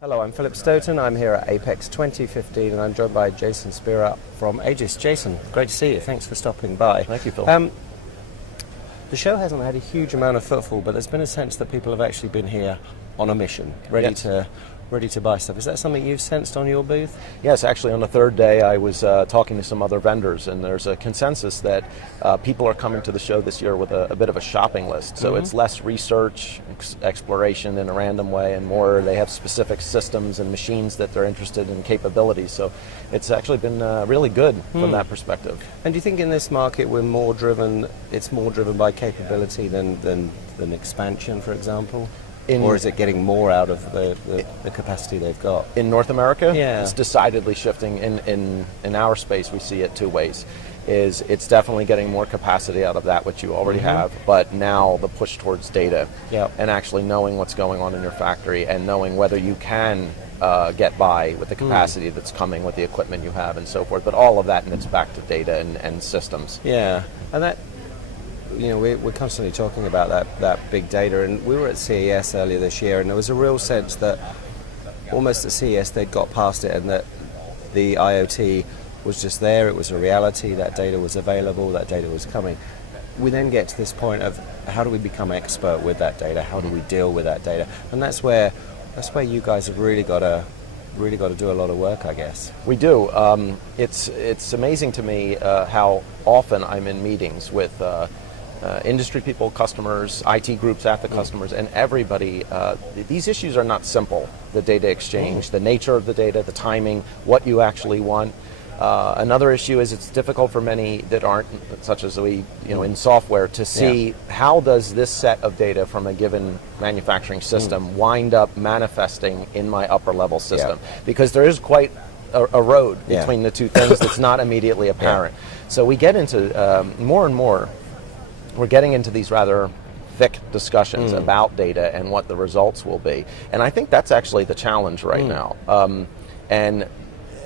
Hello, I'm Philip Stoughton. I'm here at Apex 2015 and I'm joined by Jason Spera from Aegis. Jason, great to see you. Thanks for stopping by. Thank you, Phil. The show hasn't had a huge amount of footfall, but there's been a sense that people have actually been here on a mission, ready to buy stuff. Is that something you've sensed on your booth? Yes, actually on the third day I was talking to some other vendors, and there's a consensus that people are coming to the show this year with a bit of a shopping list. So it's less research, exploration in a random way, and more they have specific systems and machines that they're interested in capabilities. So it's actually been really good from that perspective. And do you think in this market it's more driven by capability than expansion, for example? Or is it getting more out of the capacity they've got? In North America, yeah. It's decidedly shifting. In our space, we see it two ways. It's definitely getting more capacity out of that which you already have, but now the push towards data and actually knowing what's going on in your factory and knowing whether you can get by with the capacity that's coming with the equipment you have and so forth. But all of that knits back to data and systems. Yeah, and that, we're constantly talking about that big data, and we were at CES earlier this year, and there was a real sense that almost at CES they'd got past it, and that the IoT was just there, it was a reality, that data was available, that data was coming. We then get to this point of how do we become expert with that data, how do we deal with that data, and that's where you guys have really got to do a lot of work, I guess. We do. It's amazing to me how often I'm in meetings with industry people, customers, IT groups at the customers, and everybody. These issues are not simple. The data exchange, the nature of the data, the timing, what you actually want. Another issue is it's difficult for many that aren't, such as we, in software, to see how does this set of data from a given manufacturing system wind up manifesting in my upper level system, because there is quite a road between the two things that's not immediately apparent. So we get into more and more. We're getting into these rather thick discussions about data and what the results will be. And I think that's actually the challenge right now. And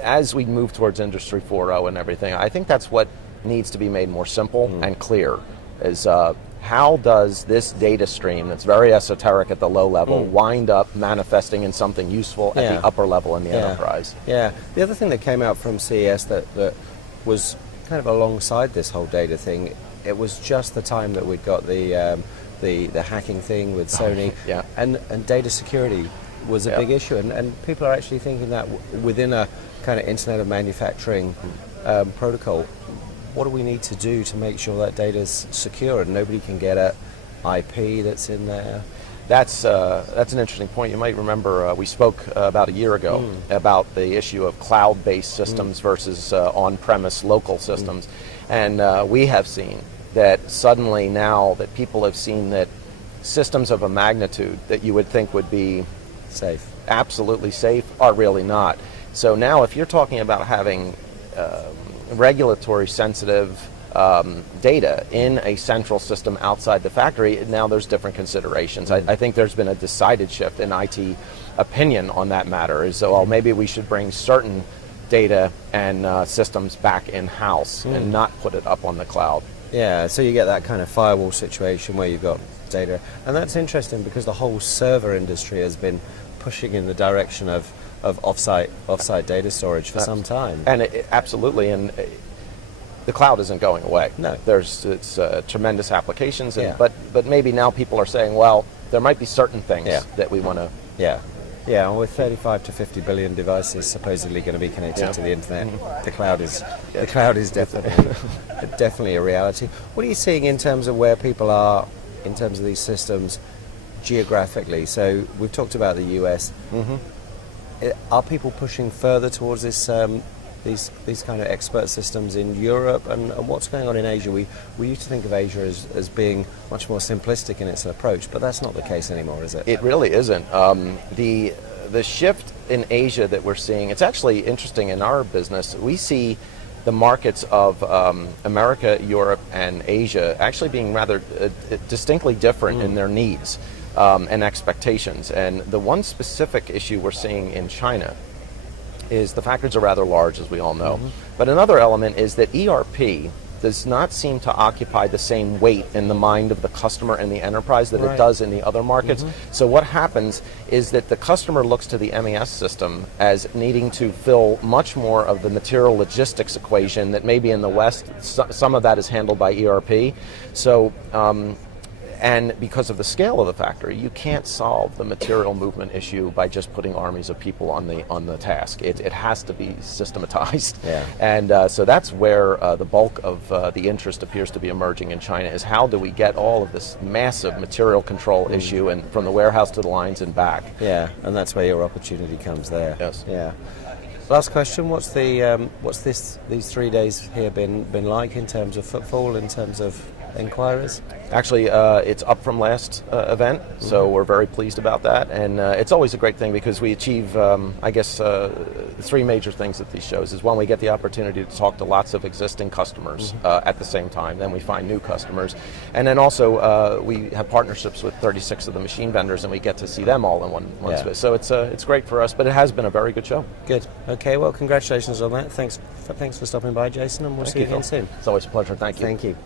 as we move towards Industry 4.0 and everything, I think that's what needs to be made more simple and clear, is how does this data stream that's very esoteric at the low level wind up manifesting in something useful at the upper level in the enterprise? Yeah. The other thing that came out from CES that was kind of alongside this whole data thing, it was just the time that we'd got the hacking thing with Sony, and data security was a big issue, and people are actually thinking that within a kind of Internet of Manufacturing protocol, what do we need to do to make sure that data's secure and nobody can get at IP that's in there? That's an interesting point. You might remember we spoke about a year ago about the issue of cloud-based systems versus on-premise local systems, and we have seen that suddenly now that people have seen that systems of a magnitude that you would think would be safe, absolutely safe, are really not. So now if you're talking about having regulatory sensitive data in a central system outside the factory, now there's different considerations. I think there's been a decided shift in IT opinion on that matter. Is so, well, maybe we should bring certain data and systems back in-house and not put it up on the cloud. Yeah, so you get that kind of firewall situation where you've got data. And that's interesting because the whole server industry has been pushing in the direction of offsite data storage for some time. And absolutely, and the cloud isn't going away. No. It's tremendous applications, but maybe now people are saying, well, there might be certain things that we want to... Yeah, and with 35 to 50 billion devices supposedly going to be connected to the internet, the cloud is definitely a reality. What are you seeing in terms of where people are in terms of these systems geographically? So we've talked about the US. Are people pushing further towards this these kind of expert systems in Europe, and what's going on in Asia? We used to think of Asia as being much more simplistic in its approach, but that's not the case anymore, is it? It really isn't. The shift in Asia that we're seeing, it's actually interesting in our business. We see the markets of America, Europe, and Asia actually being rather distinctly different in their needs and expectations. And the one specific issue we're seeing in China is the factories are rather large, as we all know. But another element is that ERP does not seem to occupy the same weight in the mind of the customer and the enterprise that Right. it does in the other markets. So what happens is that the customer looks to the MES system as needing to fill much more of the material logistics equation that maybe in the West, some of that is handled by ERP. So, and because of the scale of the factory, you can't solve the material movement issue by just putting armies of people on the task. It has to be systematized. Yeah. And so that's where the bulk of the interest appears to be emerging in China, is how do we get all of this massive material control issue and from the warehouse to the lines and back. Yeah, and that's where your opportunity comes there. Yes. Yeah. Last question: what's these 3 days here been like in terms of footfall, in terms of inquiries? Actually, it's up from last event, so we're very pleased about that. And it's always a great thing because we achieve, I guess, three major things at these shows. Is one, we get the opportunity to talk to lots of existing customers at the same time. Then we find new customers. And then also we have partnerships with 36 of the machine vendors, and we get to see them all in one space. So it's great for us, but it has been a very good show. Good. Okay, well, congratulations on that. Thanks for stopping by, Jason, and we'll see you again soon. It's always a pleasure. Thank you. Thank you.